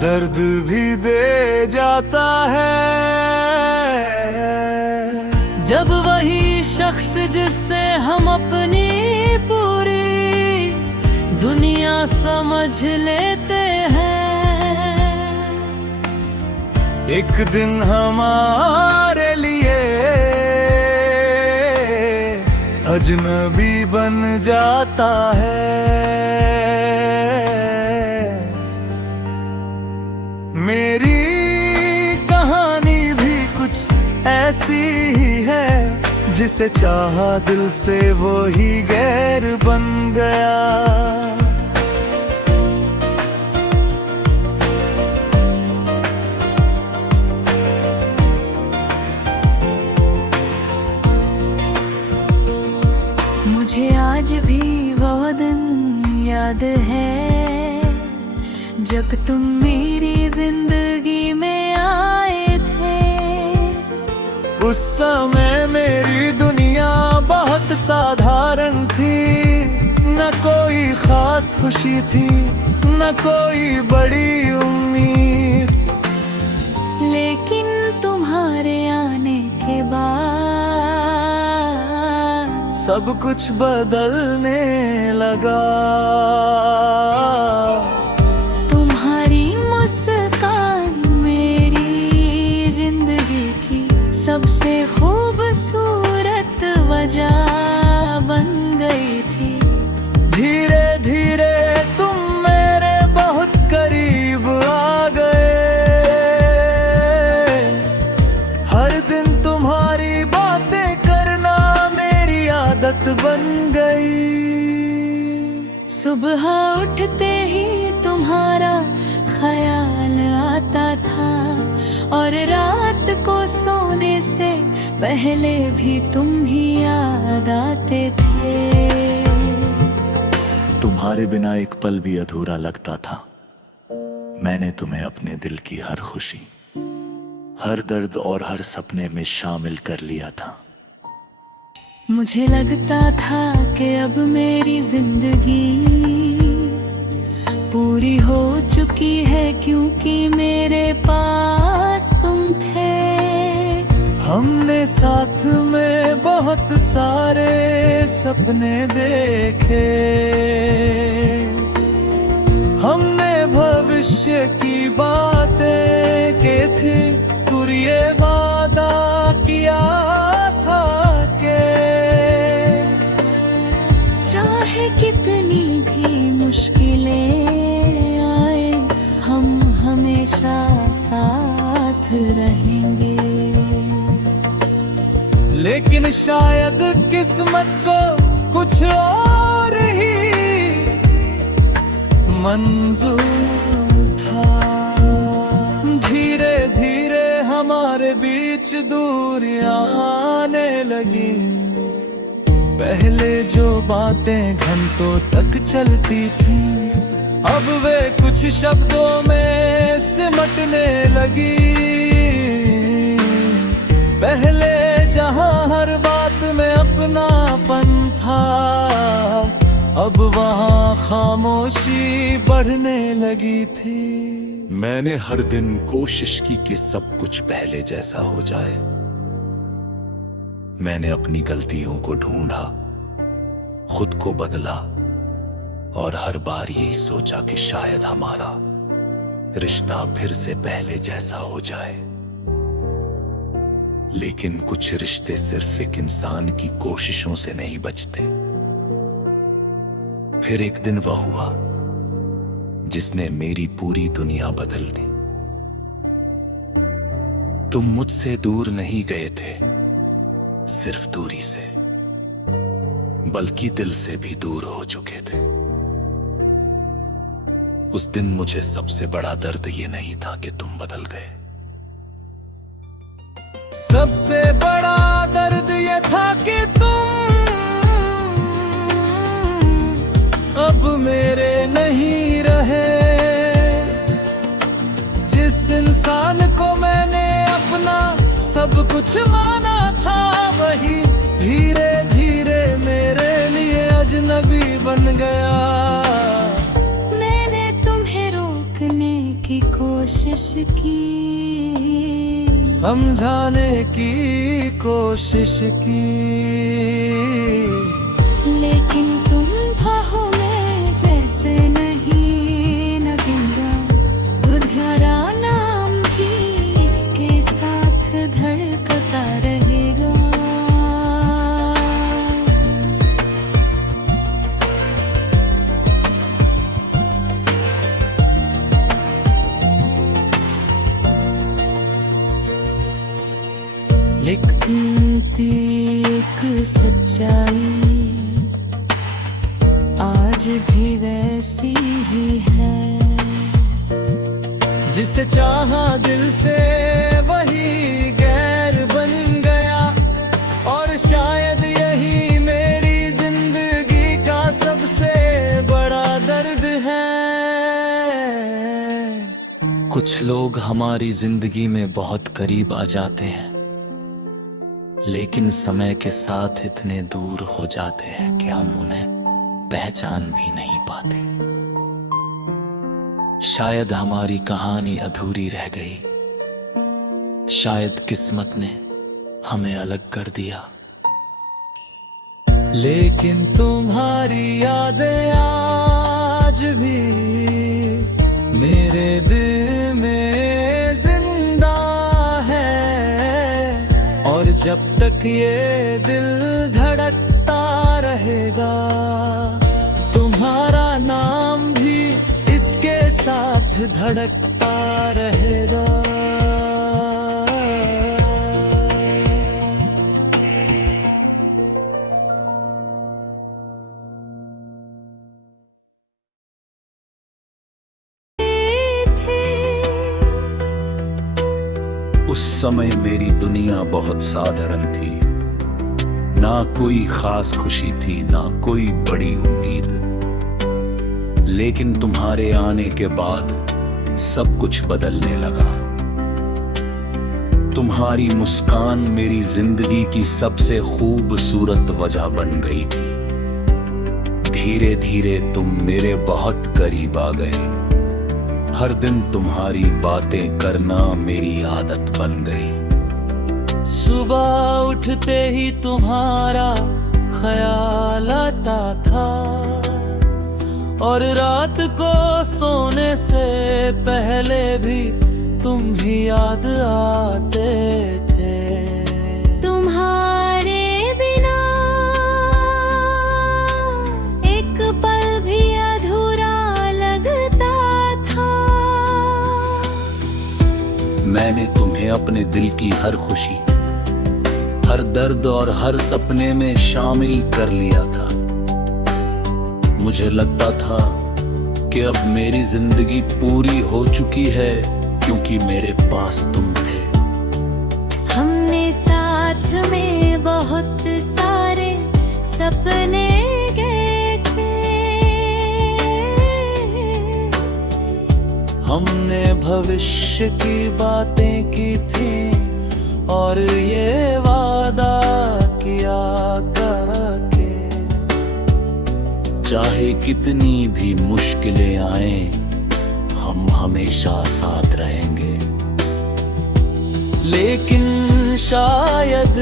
दर्द भी दे जाता है। जब वही शख्स जिससे हम अपनी पूरी दुनिया समझ लेते हैं, एक दिन हमारे लिए अजनबी बन जाता है। मेरी कहानी भी कुछ ऐसी ही है, जिसे चाहा दिल से वो ही गैर बन गया। मुझे आज भी वो दिन याद है जब तुम मेरी जिंदगी में आए थे। उस समय मेरी दुनिया बहुत साधारण थी, न कोई खास खुशी थी, न कोई बड़ी उम्मीद। लेकिन तुम्हारे आने के बाद सब कुछ बदलने लगा। तुम्हारी मुस्कान मेरी जिंदगी की सबसे खूबसूरत वजह बन गई थी। धीरे धीरे तुम मेरे बहुत करीब आ गए। हर दिन तुम्हारी बातें करना मेरी आदत बन गई। सुबह उठते ही तुम्हारा ख्याल आता था, और रात को सोने से पहले भी तुम ही याद आते थे। तुम्हारे बिना एक पल भी अधूरा लगता था। मैंने तुम्हें अपने दिल की हर खुशी, हर दर्द और हर सपने में शामिल कर लिया था। मुझे लगता था कि अब मेरी जिंदगी पूरी हो चुकी है, क्योंकि मेरे पास तुम थे। हमने साथ में बहुत सारे सपने देखे। हमने भविष्य की बातें की थी, फिर ये वादा किया था कि चाहे कितनी भी मुश्किलें आए, हम हमेशा साथ रहेंगे। लेकिन शायद किस्मत को कुछ और ही मंजूर था। धीरे धीरे हमारे बीच दूरियां आने लगी। पहले जो बातें घंटों तक चलती थी, अब वे कुछ शब्दों में सिमटने लगी। पहले जहां हर बात में अपनापन था, अब वहां खामोशी बढ़ने लगी थी। मैंने हर दिन कोशिश की कि सब कुछ पहले जैसा हो जाए। मैंने अपनी गलतियों को ढूंढा, खुद को बदला, और हर बार यही सोचा कि शायद हमारा रिश्ता फिर से पहले जैसा हो जाए। लेकिन कुछ रिश्ते सिर्फ एक इंसान की कोशिशों से नहीं बचते। फिर एक दिन वह हुआ जिसने मेरी पूरी दुनिया बदल दी। तुम मुझसे दूर नहीं गए थे सिर्फ दूरी से, बल्कि दिल से भी दूर हो चुके थे। उस दिन मुझे सबसे बड़ा दर्द ये नहीं था कि तुम बदल गए, सबसे बड़ा दर्द ये था कि तुम अब मेरे नहीं रहे। जिस इंसान को मैंने अपना सब कुछ माना था, वही धीरे धीरे मेरे लिए अजनबी बन गया। मैंने तुम्हें रोकने की कोशिश कोशिश की, समझाने की कोशिश की, लेकिन तुम बाहों में जैसे नहीं नगिंदा। बुधियारा नाम भी इसके साथ धड़कता रहेगा। लिखती एक सच्चाई आज भी वैसी ही है। जिसे चाहा दिल से वही गैर बन गया, और शायद यही मेरी जिंदगी का सबसे बड़ा दर्द है। कुछ लोग हमारी जिंदगी में बहुत करीब आ जाते हैं, लेकिन समय के साथ इतने दूर हो जाते हैं कि हम उन्हें पहचान भी नहीं पाते। शायद हमारी कहानी अधूरी रह गई, शायद किस्मत ने हमें अलग कर दिया, लेकिन तुम्हारी यादें आज भी मेरे दिल में जिंदा है। और जब तक ये दिल धड़कता रहेगा, तुम्हारा नाम भी इसके साथ धड़कता रहेगा। उस समय मेरी दुनिया बहुत साधारण थी, ना कोई खास खुशी थी, ना कोई बड़ी उम्मीद। लेकिन तुम्हारे आने के बाद सब कुछ बदलने लगा। तुम्हारी मुस्कान मेरी जिंदगी की सबसे खूबसूरत वजह बन गई थी। धीरे धीरे तुम मेरे बहुत करीब आ गए। हर दिन तुम्हारी बातें करना मेरी आदत बन गई। सुबह उठते ही तुम्हारा ख्याल आता था, और रात को सोने से पहले भी तुम ही याद आते थे। तुम्हारे बिना एक पल भी अधूरा लगता था। मैंने तुम्हें अपने दिल की हर खुशी, हर दर्द और हर सपने में शामिल कर लिया था। मुझे लगता था कि अब मेरी जिंदगी पूरी हो चुकी है, क्योंकि मेरे पास तुम थे। हमने साथ में बहुत सारे सपने देखे। हमने भविष्य की बातें की थी, और ये वादा किया करके, चाहे कितनी भी मुश्किलें आएं, हम हमेशा साथ रहेंगे। लेकिन शायद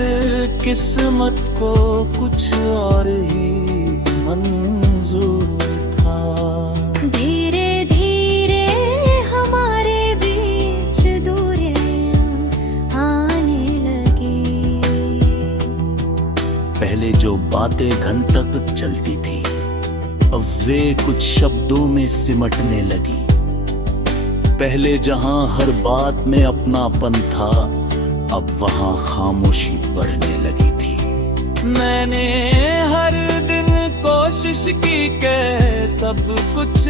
किस्मत को कुछ और ही मंजूर था। धीरे धीरे हमारे बीच दूरियां आने लगी। पहले जो बातें घंटों तक चलती थी, अब वे कुछ शब्दों में सिमटने लगी। पहले जहां हर बात में अपनापन था, अब वहां खामोशी बढ़ने लगी थी। मैंने हर दिन कोशिश की कि सब कुछ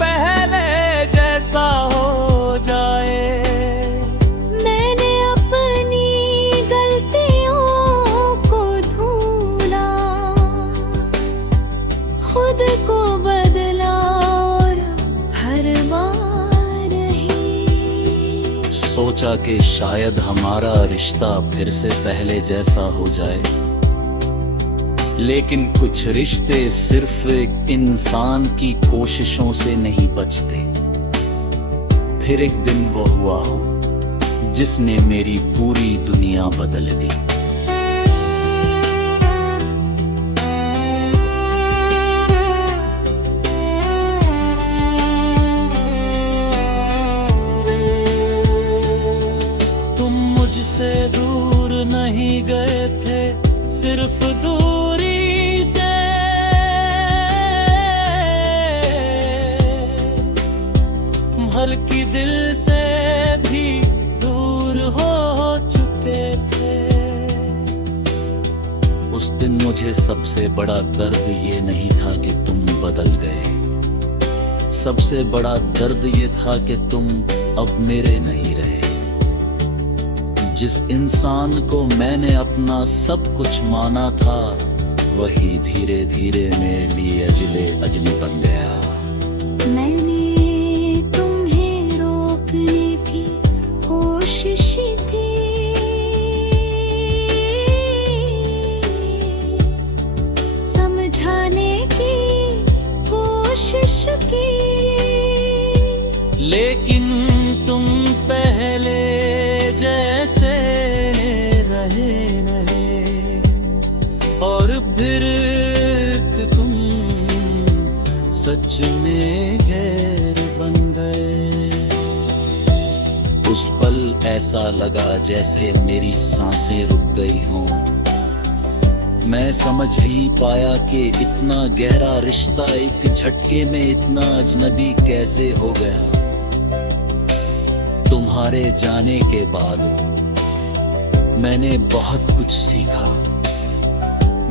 पहले जैसा हो जाए। मैंने अपनी गलतियों को धूला, खुद को बदला, और हर बार ही सोचा कि शायद हमारा रिश्ता फिर से पहले जैसा हो जाए। लेकिन कुछ रिश्ते सिर्फ एक इंसान की कोशिशों से नहीं बचते। फिर एक दिन वो हुआ हो जिसने मेरी पूरी दुनिया बदल दी। तुम मुझसे दूर नहीं गए थे, सिर्फ दूरी से हल्की दिल से भी दूर हो चुके थे। उस दिन मुझे सबसे बड़ा दर्द ये नहीं था कि तुम बदल गए, सबसे बड़ा दर्द ये था कि तुम अब मेरे नहीं रहे। जिस इंसान को मैंने अपना सब कुछ माना था, वही धीरे धीरे मेरे लिए अजले अजमी बन गया। मैंने तुम्हें रोकने की कोशिश की, समझाने की कोशिश की, लेकिन तुम पहले जैसे रहे नहीं, और फिर तुम सच में गैर बन गए। उस पल ऐसा लगा जैसे मेरी सांसें रुक गई हों। मैं समझ ही पाया कि इतना गहरा रिश्ता एक झटके में इतना अजनबी कैसे हो गया। तुम्हारे जाने के बाद मैंने बहुत कुछ सीखा।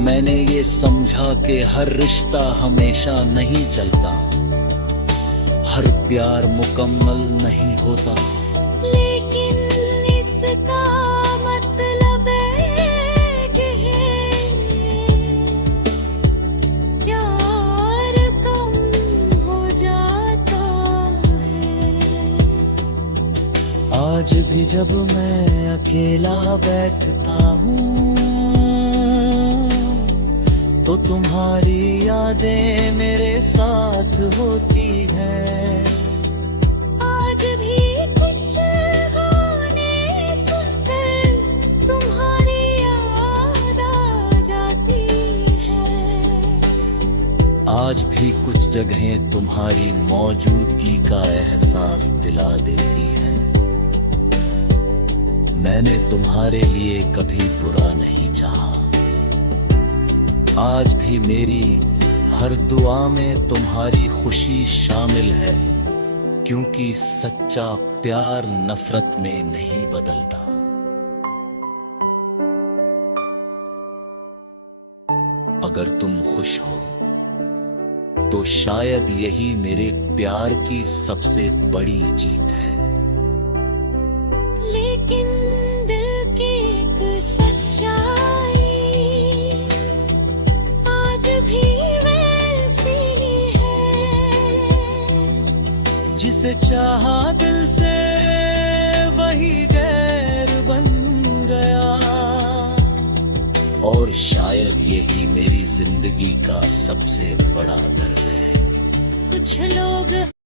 मैंने ये समझा कि हर रिश्ता हमेशा नहीं चलता, हर प्यार मुकम्मल नहीं होता। लेकिन इसका मतलब एक है, प्यार कम हो जाता है। आज भी जब मैं अकेला बैठता हूँ, तो तुम्हारी यादें मेरे साथ होती हैं। आज भी कुछ गाने सुनकर तुम्हारी याद आ जाती है। आज भी कुछ जगहें तुम्हारी मौजूदगी का एहसास दिला देती हैं। मैंने तुम्हारे लिए कभी बुरा नहीं चाहा। आज भी मेरी हर दुआ में तुम्हारी खुशी शामिल है, क्योंकि सच्चा प्यार नफरत में नहीं बदलता। अगर तुम खुश हो तो शायद यही मेरे प्यार की सबसे बड़ी जीत है। लेकिन दिल की एक सच्चाई आज भी वैसी है। जिसे चाहा दिल से वही गैर बन गया। और शायद यही मेरी जिंदगी का सबसे बड़ा दर्द है। कुछ लोग